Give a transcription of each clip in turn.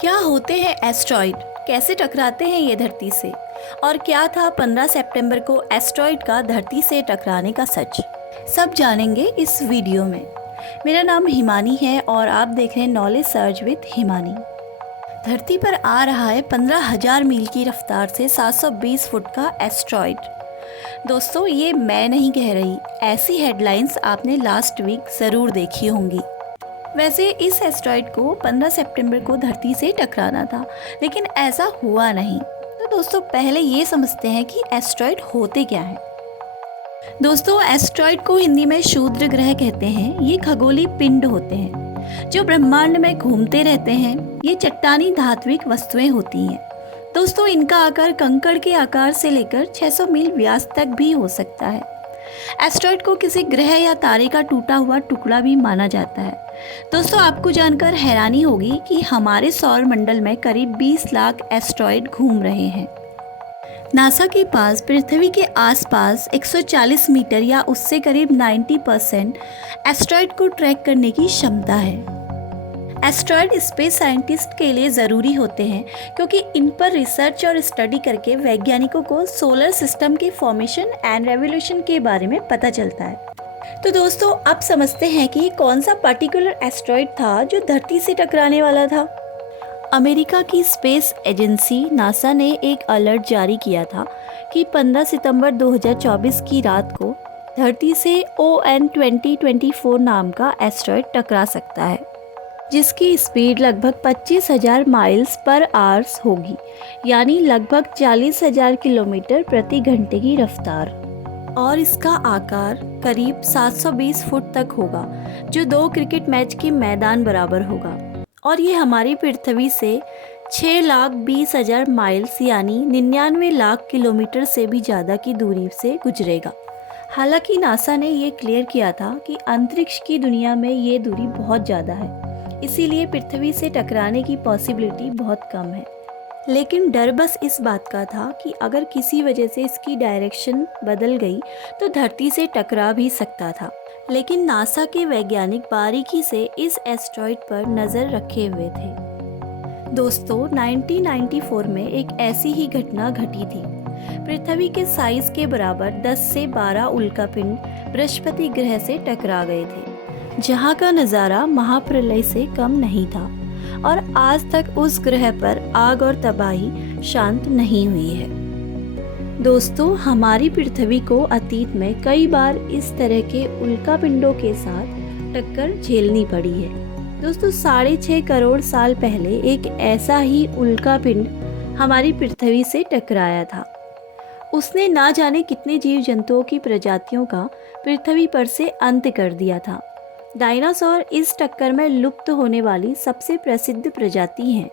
क्या होते हैं एस्ट्रॉइड, कैसे टकराते हैं ये धरती से, और क्या था 15 सितंबर को एस्ट्रॉइड का धरती से टकराने का सच, सब जानेंगे इस वीडियो में। मेरा नाम हिमानी है और आप देख रहे हैं नॉलेज सर्च विद हिमानी। धरती पर आ रहा है 15,000 मील की रफ्तार से 720 फुट का एस्ट्रॉइड। दोस्तों, ये मैं नहीं कह रही, ऐसी हेडलाइंस आपने लास्ट वीक ज़रूर देखी होंगी। वैसे इस एस्ट्रॉइड को 15 सितंबर को धरती से टकराना था, लेकिन ऐसा हुआ नहीं। तो दोस्तों, पहले ये समझते हैं कि एस्ट्रॉइड होते क्या हैं। दोस्तों, एस्ट्रॉइड को हिंदी में क्षुद्र ग्रह कहते हैं। ये खगोलीय पिंड होते हैं जो ब्रह्मांड में घूमते रहते हैं। ये चट्टानी धात्विक वस्तुएं होती हैं। दोस्तों, इनका आकार कंकड़ के आकार से लेकर 600 मील व्यास तक भी हो सकता है। एस्ट्रॉइड को किसी ग्रह या तारे का टूटा हुआ टुकड़ा भी माना जाता है। दोस्तों, आपको जानकर हैरानी होगी कि हमारे सौर मंडल में करीब 20 लाख एस्ट्रॉइड घूम रहे हैं। नासा के पास पृथ्वी के आसपास 140 मीटर या उससे करीब 90% एस्ट्रॉइड को ट्रैक करने की क्षमता है। एस्ट्रॉइड स्पेस साइंटिस्ट के लिए ज़रूरी होते हैं क्योंकि इन पर रिसर्च और स्टडी करके वैज्ञानिकों को सोलर सिस्टम के फॉर्मेशन एंड रेवोल्यूशन के बारे में पता चलता है। तो दोस्तों, अब समझते हैं कि कौन सा पर्टिकुलर एस्ट्रॉइड था जो धरती से टकराने वाला था। अमेरिका की स्पेस एजेंसी नासा ने एक अलर्ट जारी किया था कि 15 सितंबर 2024 की रात को धरती से ON-2024 नाम का एस्ट्रॉइड टकरा सकता है, जिसकी स्पीड लगभग 25,000 माइल्स पर आवर्स होगी, यानी लगभग 40,000 किलोमीटर प्रति घंटे की रफ्तार। और इसका आकार करीब 720 फुट तक होगा, जो 2 क्रिकेट मैच के मैदान बराबर होगा। और ये हमारी पृथ्वी से 6,20,000 माइल्स यानी 99 लाख किलोमीटर से भी ज़्यादा की दूरी से गुजरेगा। हालांकि नासा ने ये क्लियर किया था कि अंतरिक्ष की दुनिया में ये दूरी बहुत ज़्यादा है, इसीलिए पृथ्वी से टकराने की पॉसिबिलिटी बहुत कम है। लेकिन डर बस इस बात का था कि अगर किसी वजह से इसकी डायरेक्शन बदल गई तो धरती से टकरा भी सकता था। लेकिन नासा के वैज्ञानिक बारीकी से इस एस्ट्रॉइड पर नज़र रखे हुए थे। दोस्तों, 1994 में एक ऐसी ही घटना घटी थी। पृथ्वी के साइज के बराबर 10 से 12 उल्कापिंड बृहस्पति ग्रह से टकरा गए थे, जहां का नज़ारा महाप्रलय से कम नहीं था और आज तक उस ग्रह पर आग और तबाही शांत नहीं हुई है। दोस्तों, हमारी पृथ्वी को अतीत में कई बार इस तरह के उल्कापिंडों के साथ टक्कर झेलनी पड़ी है। दोस्तों, 6.5 करोड़ साल पहले एक ऐसा ही उल्कापिंड हमारी पृथ्वी से टकराया था। उसने ना जाने कितने जीव जंतुओं की प्रजातियों का पृथ्वी पर से अंत कर दिया था। डायनासोर इस टक्कर में लुप्त होने वाली सबसे प्रसिद्ध प्रजाति हैं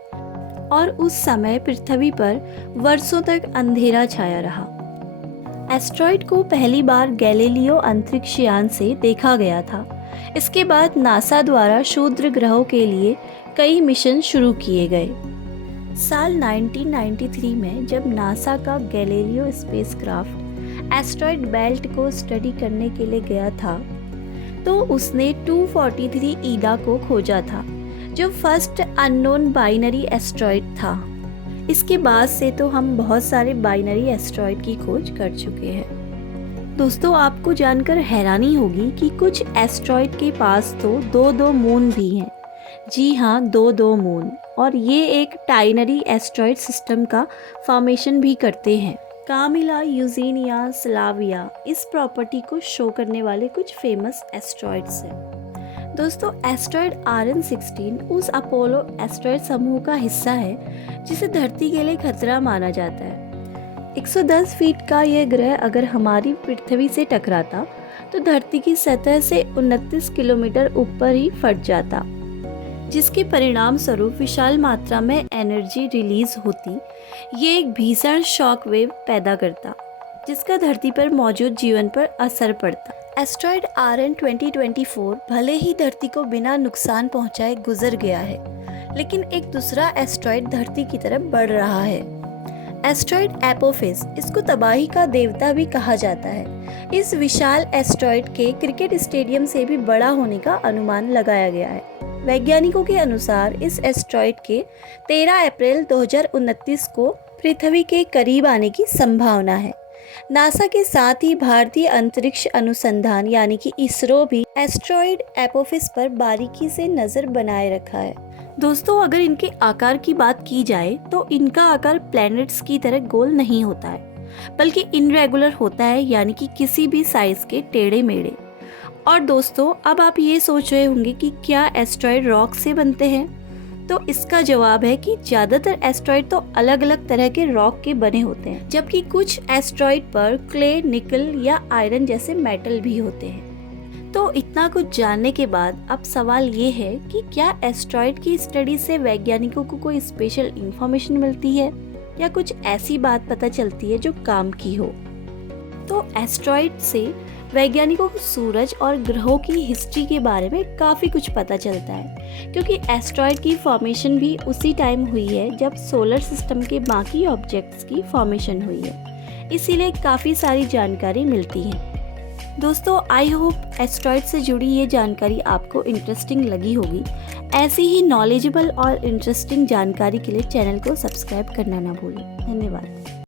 और उस समय पृथ्वी पर वर्षों तक अंधेरा छाया रहा। एस्ट्रॉइड को पहली बार गैलीलियो अंतरिक्ष यान से देखा गया था। इसके बाद नासा द्वारा क्षुद्र ग्रहों के लिए कई मिशन शुरू किए गए। साल 1993 में जब नासा का गैलीलियो स्पेसक्राफ्ट एस्ट्रॉइड बेल्ट को स्टडी करने के लिए गया था, तो उसने 243 ईडा को खोजा था, जो फर्स्ट अननोन बाइनरी एस्ट्रॉइड था। इसके बाद से तो हम बहुत सारे बाइनरी एस्ट्रॉइड की खोज कर चुके हैं। दोस्तों, आपको जानकर हैरानी होगी कि कुछ एस्ट्रॉइड के पास तो 2-2 मून भी हैं। जी हाँ, 2-2 मून। और ये एक टाइनरी एस्ट्रॉइड सिस्टम का फॉर्मेशन भी करते हैं। कामिला, यूजेनिया, स्लाविया इस प्रॉपर्टी को शो करने वाले कुछ फेमस एस्ट्रॉइड्स हैं। दोस्तों, एस्ट्रॉइड RN-16 उस अपोलो एस्ट्रॉइड समूह का हिस्सा है जिसे धरती के लिए खतरा माना जाता है। 110 फीट का यह ग्रह अगर हमारी पृथ्वी से टकराता तो धरती की सतह से 29 किलोमीटर ऊपर ही फट जाता, जिसके परिणाम स्वरूप विशाल मात्रा में एनर्जी रिलीज होती। ये एक भीषण शॉक वेव पैदा करता, जिसका धरती पर मौजूद जीवन पर असर पड़ता। एस्ट्रॉइड RN-2024 भले ही धरती को बिना नुकसान पहुंचाए गुजर गया है, लेकिन एक दूसरा एस्ट्रॉइड धरती की तरफ बढ़ रहा है। एस्ट्रॉइड एपोफेस, इसको तबाही का देवता भी कहा जाता है। इस विशाल एस्ट्रॉइड के क्रिकेट स्टेडियम से भी बड़ा होने का अनुमान लगाया गया है। वैज्ञानिकों के अनुसार इस एस्टेरॉयड के 13 अप्रैल 2029 को पृथ्वी के करीब आने की संभावना है। नासा के साथ ही भारतीय अंतरिक्ष अनुसंधान यानी कि इसरो भी एस्टेरॉयड एपोफिस पर बारीकी से नज़र बनाए रखा है। दोस्तों, अगर इनके आकार की बात की जाए तो इनका आकार प्लैनेट्स की तरह गोल नहीं होता है, बल्कि इनरेगुलर होता है, यानी कि किसी भी साइज के टेढ़े मेढ़े। और दोस्तों, अब आप ये सोच रहे होंगे कि क्या एस्टेरॉयड रॉक से बनते हैं? तो इसका जवाब है कि ज़्यादातर एस्टेरॉयड तो अलग अलग तरह के रॉक के बने होते हैं, जबकि कुछ एस्टेरॉयड पर क्ले, निकल या आयरन जैसे मेटल भी होते हैं। तो इतना कुछ जानने के बाद अब सवाल ये है कि क्या एस्टेरॉयड की स्टडी से वैज्ञानिकों को कोई स्पेशल इंफॉर्मेशन मिलती है या कुछ ऐसी बात पता चलती है जो काम की हो? तो एस्टेरॉयड से वैज्ञानिकों को सूरज और ग्रहों की हिस्ट्री के बारे में काफ़ी कुछ पता चलता है, क्योंकि एस्टेरॉयड की फॉर्मेशन भी उसी टाइम हुई है जब सोलर सिस्टम के बाकी ऑब्जेक्ट्स की फॉर्मेशन हुई है। इसीलिए काफ़ी सारी जानकारी मिलती है। दोस्तों, आई होप एस्टेरॉयड से जुड़ी ये जानकारी आपको इंटरेस्टिंग लगी होगी। ऐसी ही नॉलेजेबल और इंटरेस्टिंग जानकारी के लिए चैनल को सब्सक्राइब करना ना भूलें। धन्यवाद।